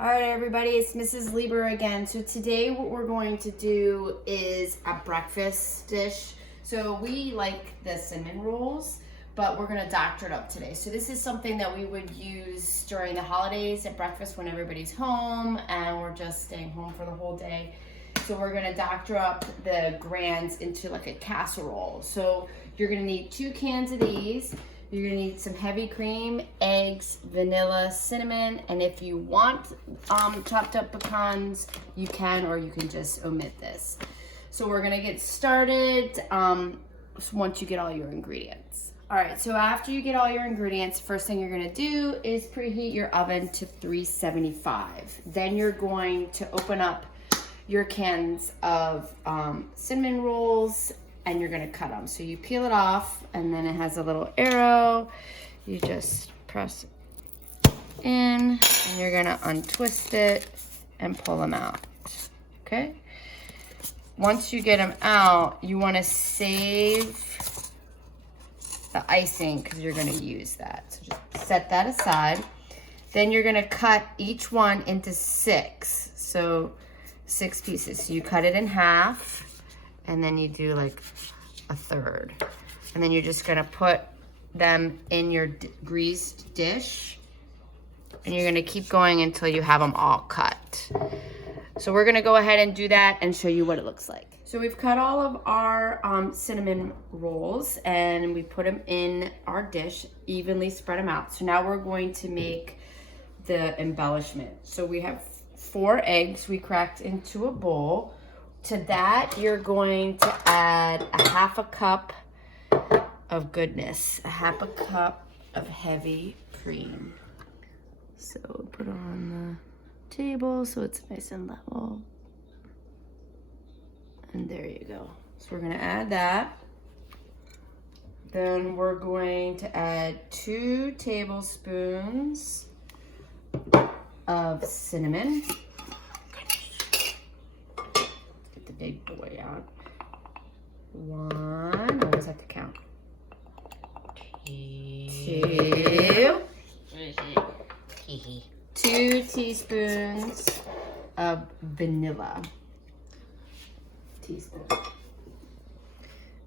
All right, everybody, it's Mrs. Lieber again. So today what we're going to do is a breakfast dish. So we like the cinnamon rolls, but we're gonna doctor it up today. So this is something that we would use during the holidays at breakfast when everybody's home and we're just staying home for the whole day. So we're gonna doctor up the grands into like a casserole. So you're gonna need 2 cans of these. You're gonna need some heavy cream, eggs, vanilla, cinnamon, and if you want chopped up pecans, you can, or you can just omit this. So we're gonna get started once you get all your ingredients. All right, so after you get all your ingredients, first thing you're gonna do is preheat your oven to 375. Then you're going to open up your cans of cinnamon rolls and you're gonna cut them. So you peel it off and then it has a little arrow. You just press it in and you're gonna untwist it and pull them out, okay? Once you get them out, you wanna save the icing because you're gonna use that. So just set that aside. Then you're gonna cut each one into 6. So 6 pieces. So you cut it in half and then you do like a third. And then you're just gonna put them in your greased dish and you're gonna keep going until you have them all cut. So we're gonna go ahead and do that and show you what it looks like. So we've cut all of our cinnamon rolls and we put them in our dish, evenly spread them out. So now we're going to make the embellishment. So we have 4 eggs we cracked into a bowl. To that, you're going to add a half a cup of goodness, a half a cup of heavy cream. So put it on the table so it's nice and level. And there you go. So we're gonna add that. Then we're going to add 2 tablespoons of cinnamon. Big boy out. 1, I always have to count. 2. 2 teaspoons of vanilla. Teaspoon.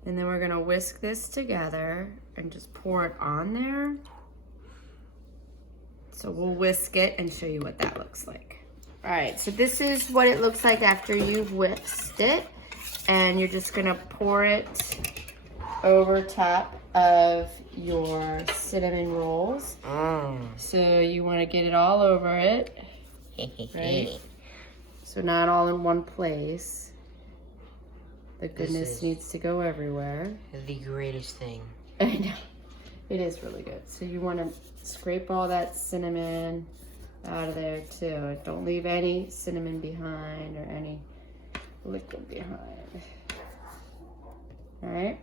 And then we're gonna whisk this together and just pour it on there. So we'll whisk it and show you what that looks like. All right, so this is what it looks like after you've whisked it. And you're just gonna pour it over top of your cinnamon rolls. So you wanna get it all over it, right? So not all in one place. The goodness needs to go everywhere. The greatest thing. I know, it is really good. So you wanna scrape all that cinnamon out of there too. Don't leave any cinnamon behind or any liquid behind. All right.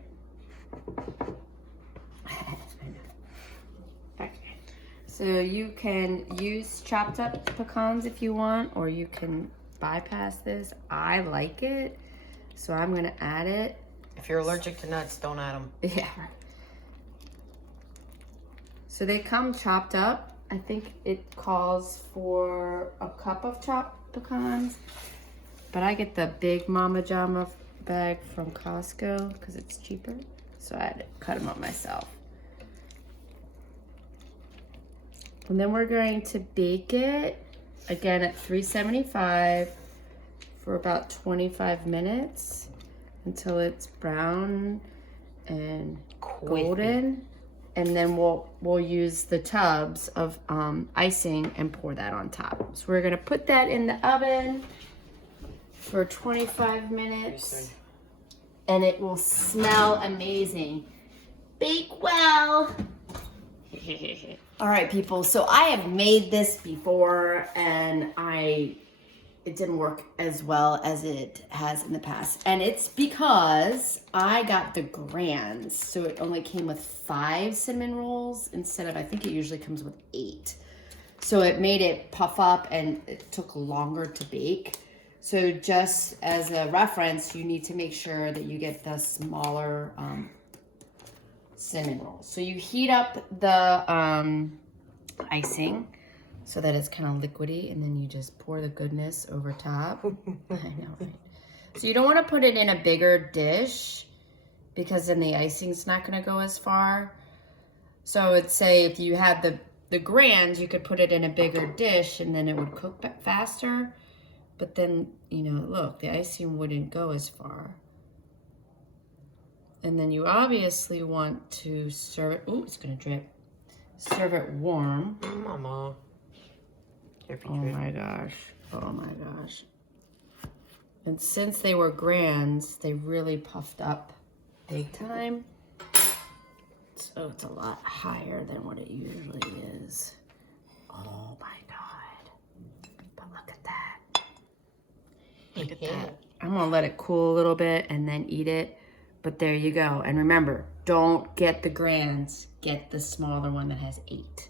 Okay. So you can use chopped up pecans if you want, or you can bypass this. I like it, so I'm gonna add it. If you're allergic to nuts, don't add them. Yeah. So they come chopped up. I think it calls for a cup of chopped pecans, but I get the big Mama Jama bag from Costco because it's cheaper. So I had to cut them up myself. And then we're going to bake it again at 375 for about 25 minutes until it's brown and golden. And then we'll use the tubs of icing and pour that on top. So we're gonna put that in the oven for 25 minutes and it will smell amazing. Bake well. All right, people, so I have made this before and it didn't work as well as it has in the past. And it's because I got the grands. So it only came with 5 cinnamon rolls instead of, I think it usually comes with 8. So it made it puff up and it took longer to bake. So just as a reference, you need to make sure that you get the smaller cinnamon rolls. So you heat up the icing. so that it's kind of liquidy, and then you just pour the goodness over top. I know, right? So you don't want to put it in a bigger dish because then the icing's not going to go as far. So I'd say if you had the grands, you could put it in a bigger dish and then it would cook faster. But then, you know, look, the icing wouldn't go as far. And then you obviously want to serve it. Ooh, it's going to drip. Serve it warm. Mama. Oh my gosh. Oh my gosh. And since they were grands, they really puffed up big time. So it's a lot higher than what it usually is. Oh my God. But look at that. Look at that. I'm gonna let it cool a little bit and then eat it. But there you go. And remember, don't get the grands, get the smaller one that has 8.